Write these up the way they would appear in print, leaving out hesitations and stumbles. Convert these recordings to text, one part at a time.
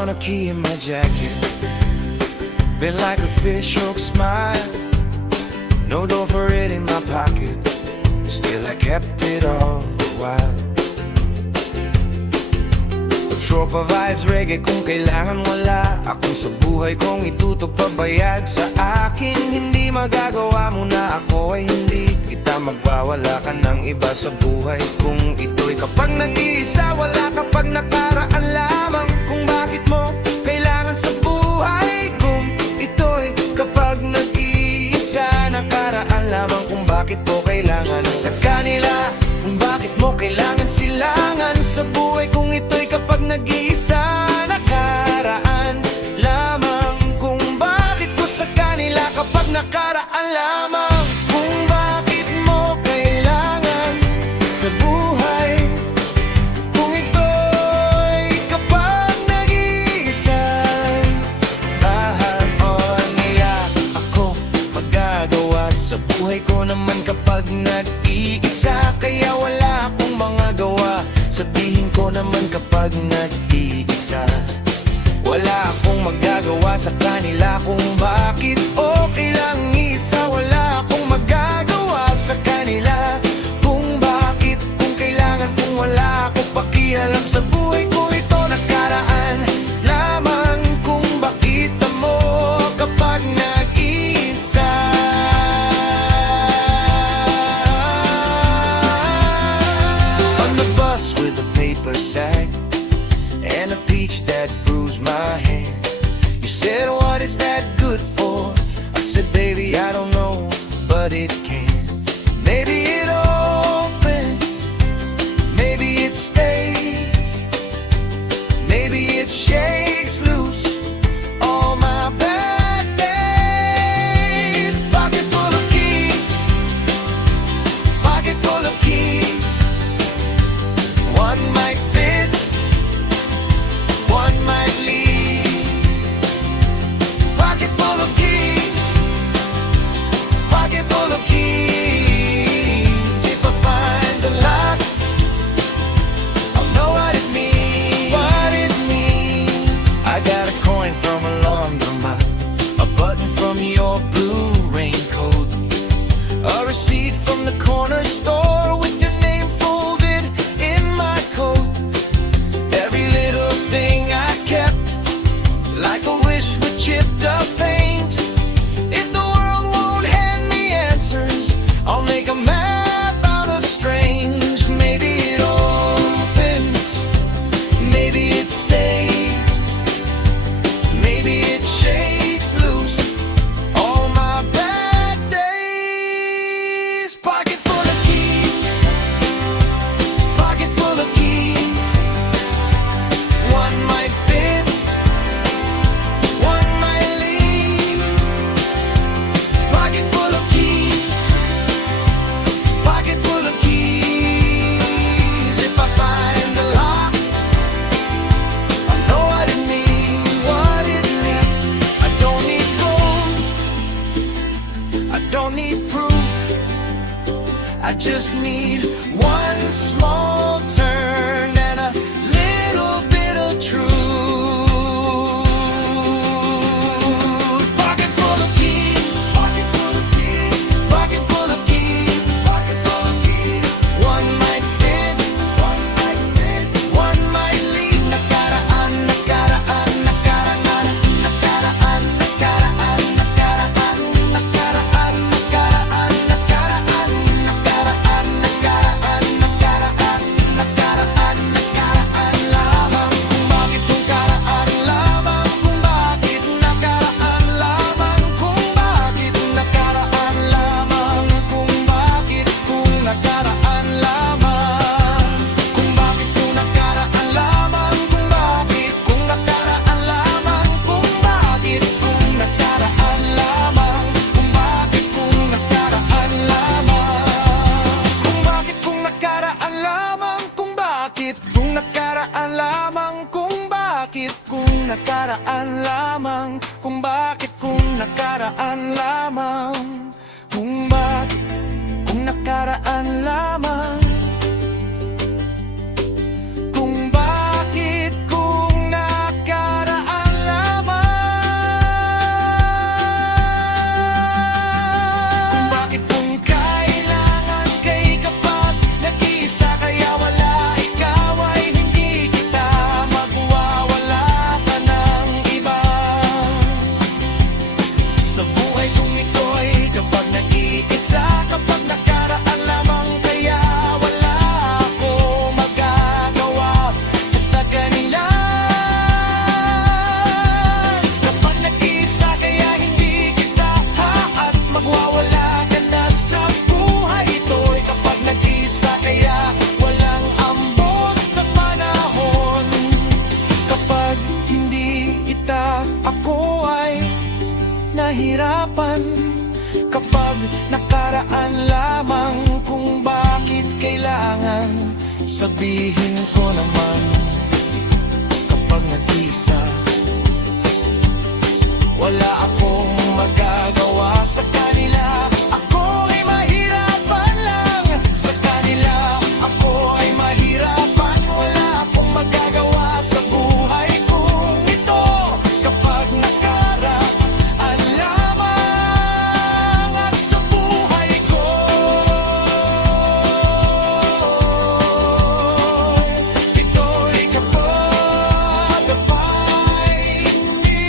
found a key in my jacket. Been like a fish hook smile. No door for it in my pocket. Still I kept it all the while. Tropa vibes, reggae kung kailangan wala. Akong sa buhay kong itutok pabayag sa akin. Hindi magagawa mo na ako ay hindi kita magwawala ka ng iba sa buhay kung ito'y kapag nag-iisa. Wala kapag nakaraan lamang kung bakit mo kailangan sa buhay kung ito'y kapag nag-iisa. Nakaraan lamang kung bakit mo kailangan sa kanila, kung bakit mo kailangan silangan sa buhay kung ito'y kapag nag-iisa. Nakaraan lamang kung bakit ko sa kanila kapag nakaraan lamang kung bakit mo kailangan sa buhay kung ito'y kapag nag-iisa. Bahal o niya ako magagawa sa buhay ko naman kapag nag-iisa. Kaya wala akong mga gawa, sabihin ko naman kapag nag-iisa. Wala akong magagawa sa kanila kung bakit okay lang isa. Wala akong magagawa sa kanila kung bakit, kung kailangan, kung wala akong pakialam sa buhay ko ito. Nakaraan lamang kung bakit mo kapag nag-iisa. On the bus with a paper sack and a peach that bruised my hand. You said, what is that good for? I said, baby, I don't know, but it can. Maybe it opens, maybe it stays, maybe it shakes loose all my bad days. Pocket full of keys, pocket full of keys. One might fit, one might leave. Pocket full of keys, pocket full of keys. If I find the lock, I'll know what it means. What it means. I got a coin from a laundromat, a button from your blue raincoat, a receipt from the corner store with your name folded in my coat. Every little thing I kept, like a wish with chipped up paint. If the world won't hand me answers, I'll make a map out of strange. Maybe it opens, maybe it stays, maybe it shakes loose all my bad days. Pocket full of keys, pocket full of keys. One might fit, one might leave. Pocket full of keys, pocket full of keys. If I find the lock, I know what it means. What it means. I don't need gold, I don't need proof. I just need one small turn and a little bit of truth. Pocket full of keys, pocket full of keys, pocket full of keys, pocket full of keys. One might fit, one might fit, one might leave. Nakaraan, nakaraan, nakaraan, nakaraan, nakaraan, nakaraan, nakaraan, nakaraan, nakaraan, nakaraan, nakaraan, nakaraan, nakaraan, nakaraan lamang kung bakit kung karaan lamang kung bakit nakaraan lamang kung bakit nakaraan lamang kung bakit kung nakaraan lamang kung bakit kung nakaraan lamang kung bakit kung nakaraan lamang kung bakit kung nakaraan lamang kung bakit kung nakaraan lamang kung bakit kung nakaraan lamang kung bakit kung nakaraan lamang kung bakit kung nakaraan lamang kung bakit kung nakaraan lamang kung bakit kung nakaraan lamang kung bakit kung nakaraan mahirapan kapag nakaraan lamang kung bakit kailangan sabihin ko naman kapag nag-isa wala akong magagawa sa kanila. Ako ay mahirapan lang sa kanila. Ako ay mahirapan. Wala akong magagawa sa buhay kong ito kapag nakaraan lamang at sa buhay ko ito'y kapag apa'y hindi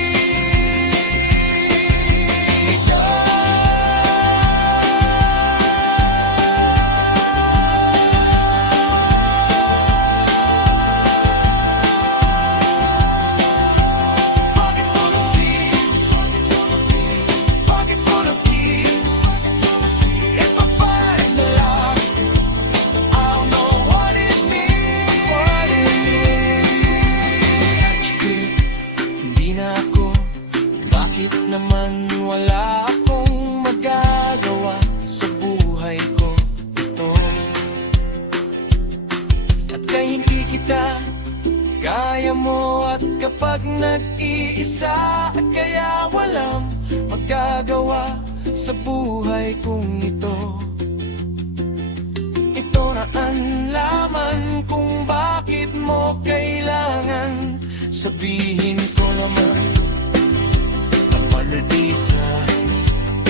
naman wala akong magagawa sa buhay ko ito. At kaya hindi kita kaya mo at kapag nag-iisa at kaya walang magagawa sa buhay kong ito. Ito na ang laman kung bakit mo kailangan sabihin ko naman nag-isa